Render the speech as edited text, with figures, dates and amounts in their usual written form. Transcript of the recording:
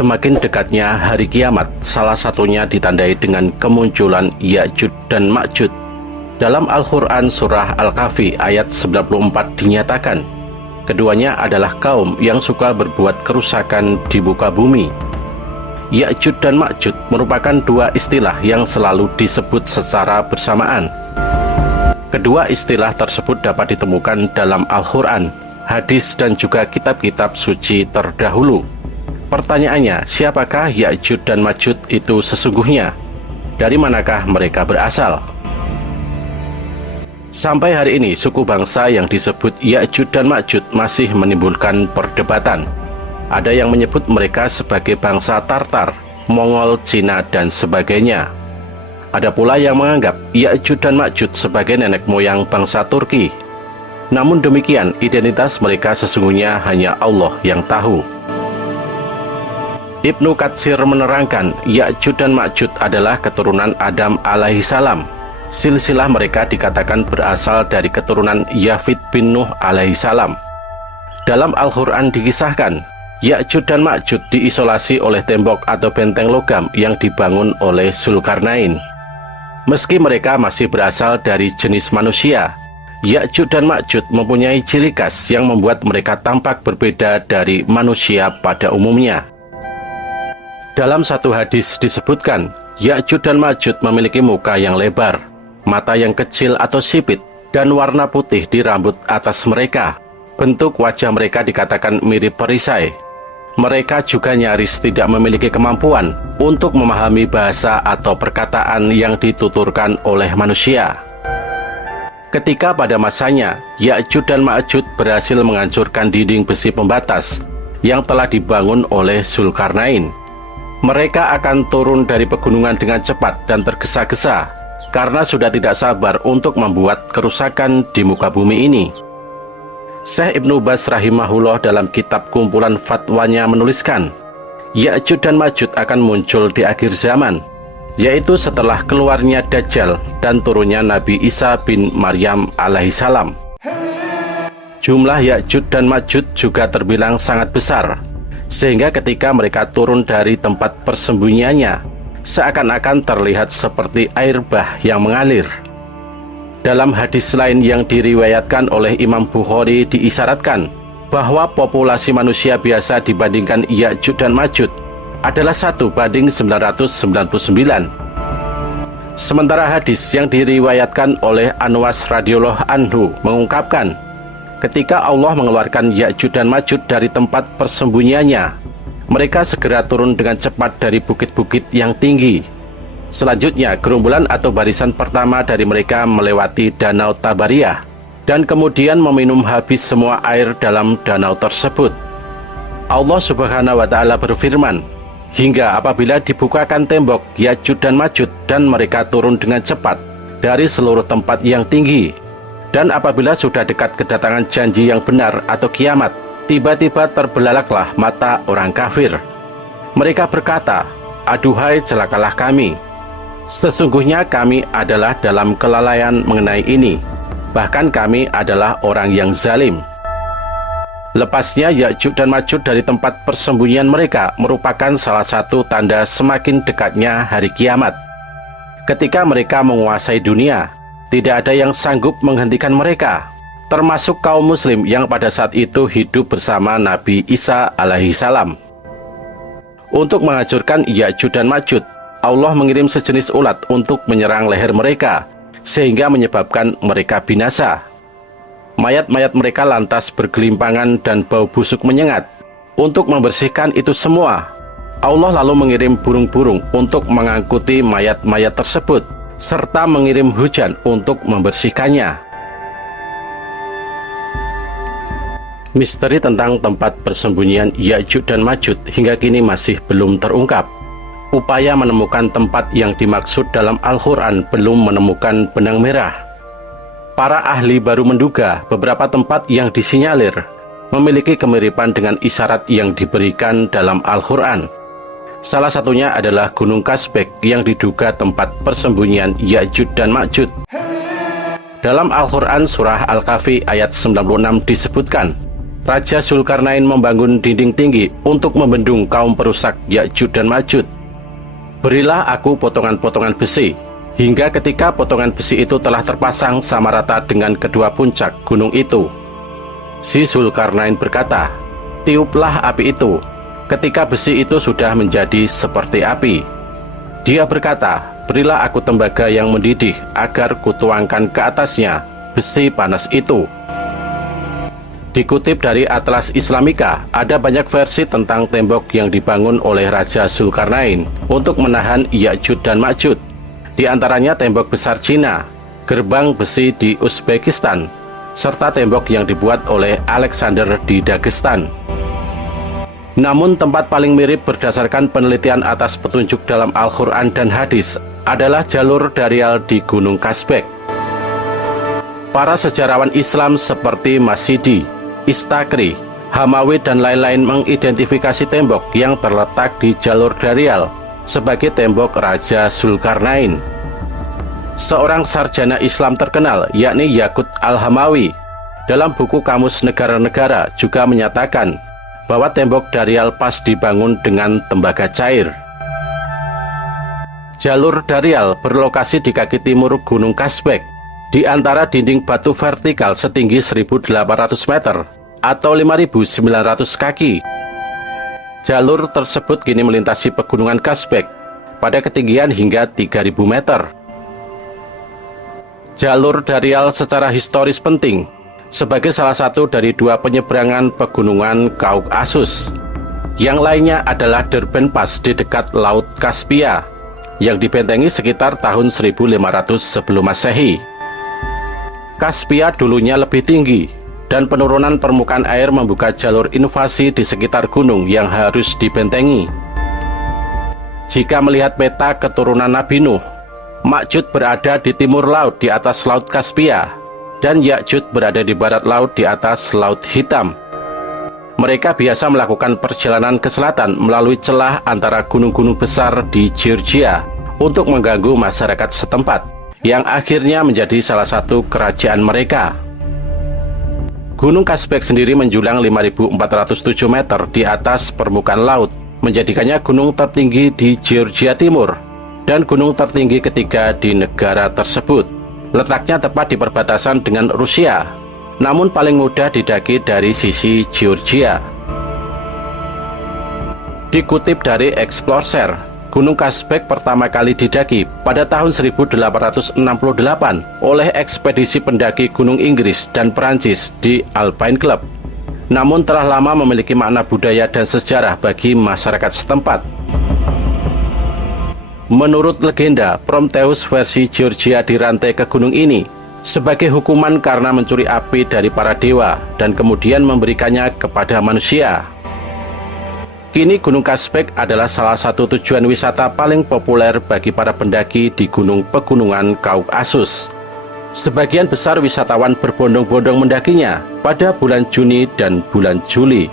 Semakin dekatnya hari kiamat, salah satunya ditandai dengan kemunculan Ya'juj dan Ma'juj. Dalam Al-Quran Surah Al-Kahfi ayat 94 dinyatakan, keduanya adalah kaum yang suka berbuat kerusakan di muka bumi. Ya'juj dan Ma'juj merupakan dua istilah yang selalu disebut secara bersamaan. Kedua istilah tersebut dapat ditemukan dalam Al-Quran, hadis dan juga kitab-kitab suci terdahulu. Pertanyaannya, siapakah Ya'juj dan Ma'juj itu sesungguhnya? Dari manakah mereka berasal? Sampai hari ini, suku bangsa yang disebut Ya'juj dan Ma'juj masih menimbulkan perdebatan. Ada yang menyebut mereka sebagai bangsa Tartar, Mongol, Cina, dan sebagainya. Ada pula yang menganggap Ya'juj dan Ma'juj sebagai nenek moyang bangsa Turki. Namun demikian, identitas mereka sesungguhnya hanya Allah yang tahu. Ibnu Katsir menerangkan, Ya'juj dan Ma'juj adalah keturunan Adam alaihissalam. Silsilah mereka dikatakan berasal dari keturunan Yafid bin Nuh alaihissalam. Dalam Al-Quran dikisahkan, Ya'juj dan Ma'juj diisolasi oleh tembok atau benteng logam yang dibangun oleh Zulkarnain. Meski mereka masih berasal dari jenis manusia, Ya'juj dan Ma'juj mempunyai ciri khas yang membuat mereka tampak berbeda dari manusia pada umumnya. Dalam satu hadis disebutkan, Ya'juj dan Ma'juj memiliki muka yang lebar, mata yang kecil atau sipit, dan warna putih di rambut atas mereka. Bentuk wajah mereka dikatakan mirip perisai. Mereka juga nyaris tidak memiliki kemampuan untuk memahami bahasa atau perkataan yang dituturkan oleh manusia. Ketika pada masanya, Ya'juj dan Ma'juj berhasil menghancurkan dinding besi pembatas yang telah dibangun oleh Zulkarnain. Mereka akan turun dari pegunungan dengan cepat dan tergesa-gesa karena sudah tidak sabar untuk membuat kerusakan di muka bumi ini. Syekh Ibnu Baz rahimahullah dalam kitab kumpulan fatwanya menuliskan, Ya'juj dan Ma'juj akan muncul di akhir zaman, yaitu setelah keluarnya Dajjal dan turunnya Nabi Isa bin Maryam alaihissalam. Jumlah Ya'juj dan Ma'juj juga terbilang sangat besar, sehingga ketika mereka turun dari tempat persembunyiannya, seakan-akan terlihat seperti air bah yang mengalir. Dalam hadis lain yang diriwayatkan oleh Imam Bukhari diisyaratkan bahwa populasi manusia biasa dibandingkan Ya'juj dan Ma'juj adalah 1:999. Sementara hadis yang diriwayatkan oleh Anwas radhiyallahu anhu mengungkapkan, ketika Allah mengeluarkan Ya'juj dan Ma'juj dari tempat persembunyiannya, mereka segera turun dengan cepat dari bukit-bukit yang tinggi. Selanjutnya, gerombolan atau barisan pertama dari mereka melewati Danau Tabariyah dan kemudian meminum habis semua air dalam danau tersebut. Allah Subhanahu wa Ta'ala berfirman, hingga apabila dibukakan tembok Ya'juj dan Ma'juj dan mereka turun dengan cepat dari seluruh tempat yang tinggi. Dan apabila sudah dekat kedatangan janji yang benar atau kiamat, tiba-tiba terbelalaklah mata orang kafir. Mereka berkata, aduhai celakalah kami. Sesungguhnya kami adalah dalam kelalaian mengenai ini. Bahkan kami adalah orang yang zalim. Lepasnya Ya'juj dan Ma'juj dari tempat persembunyian mereka merupakan salah satu tanda semakin dekatnya hari kiamat. Ketika mereka menguasai dunia, tidak ada yang sanggup menghentikan mereka, termasuk kaum muslim yang pada saat itu hidup bersama Nabi Isa alaihissalam. Untuk menghancurkan Ya'juj dan Ma'juj, Allah mengirim sejenis ulat untuk menyerang leher mereka, sehingga menyebabkan mereka binasa. Mayat-mayat mereka lantas bergelimpangan dan bau busuk menyengat. Untuk membersihkan itu semua, Allah lalu mengirim burung-burung untuk mengangkuti mayat-mayat tersebut, serta mengirim hujan untuk membersihkannya. Misteri tentang tempat persembunyian Ya'juj dan Ma'juj hingga kini masih belum terungkap. Upaya menemukan tempat yang dimaksud dalam Al-Quran belum menemukan benang merah. Para ahli baru menduga beberapa tempat yang disinyalir memiliki kemiripan dengan isyarat yang diberikan dalam Al-Quran. Salah satunya adalah Gunung Kasbek yang diduga tempat persembunyian Ya'juj dan Ma'juj. Dalam Al-Quran Surah Al-Kahfi ayat 96 disebutkan, Raja Zulkarnain membangun dinding tinggi untuk membendung kaum perusak Ya'juj dan Ma'juj. Berilah aku potongan-potongan besi, hingga ketika potongan besi itu telah terpasang sama rata dengan kedua puncak gunung itu. Si Zulkarnain berkata, tiuplah api itu. Ketika besi itu sudah menjadi seperti api, dia berkata, berilah aku tembaga yang mendidih agar kutuangkan ke atasnya besi panas itu. Dikutip dari Atlas Islamika, ada banyak versi tentang tembok yang dibangun oleh Raja Zulkarnain untuk menahan Ya'juj dan Ma'juj. Di antaranya tembok besar Cina, gerbang besi di Uzbekistan, serta tembok yang dibuat oleh Alexander di Dagestan. Namun tempat paling mirip berdasarkan penelitian atas petunjuk dalam Al-Quran dan hadis adalah jalur Darial di Gunung Kasbek. Para sejarawan Islam seperti Masidi, Istakri, Hamawi, dan lain-lain mengidentifikasi tembok yang terletak di jalur Darial sebagai tembok Raja Zulkarnain. Seorang sarjana Islam terkenal, yakni Yaqut Al-Hamawi, dalam buku Kamus Negara-Negara juga menyatakan bahwa tembok Darial pas dibangun dengan tembaga cair. Jalur Darial berlokasi di kaki timur Gunung Kasbek, di antara dinding batu vertikal setinggi 1.800 meter atau 5.900 kaki. Jalur tersebut kini melintasi pegunungan Kasbek pada ketinggian hingga 3.000 meter. Jalur Darial secara historis penting sebagai salah satu dari dua penyeberangan pegunungan Kaukasus. Yang lainnya adalah Derben Pass di dekat Laut Kaspia yang dibentengi sekitar tahun 1500 sebelum Masehi. Kaspia dulunya lebih tinggi dan penurunan permukaan air membuka jalur invasi di sekitar gunung yang harus dibentengi. Jika melihat peta keturunan Nabi Nuh, Ma'juj berada di timur laut di atas Laut Kaspia, dan Ya'juj berada di barat laut di atas Laut Hitam. Mereka biasa melakukan perjalanan ke selatan melalui celah antara gunung-gunung besar di Georgia untuk mengganggu masyarakat setempat, yang akhirnya menjadi salah satu kerajaan mereka. Gunung Kasbek sendiri menjulang 5.407 meter di atas permukaan laut, menjadikannya gunung tertinggi di Georgia Timur dan gunung tertinggi ketiga di negara tersebut. Letaknya tepat di perbatasan dengan Rusia, namun paling mudah didaki dari sisi Georgia. Dikutip dari Explorer, Gunung Kasbek pertama kali didaki pada tahun 1868 oleh ekspedisi pendaki Gunung Inggris dan Perancis di Alpine Club, namun telah lama memiliki makna budaya dan sejarah bagi masyarakat setempat. Menurut legenda, Prometheus versi Georgia dirantai ke gunung ini sebagai hukuman karena mencuri api dari para dewa dan kemudian memberikannya kepada manusia. Kini Gunung Kasbek adalah salah satu tujuan wisata paling populer bagi para pendaki di gunung pegunungan Kaukasus. Sebagian besar wisatawan berbondong-bondong mendakinya pada bulan Juni dan bulan Juli.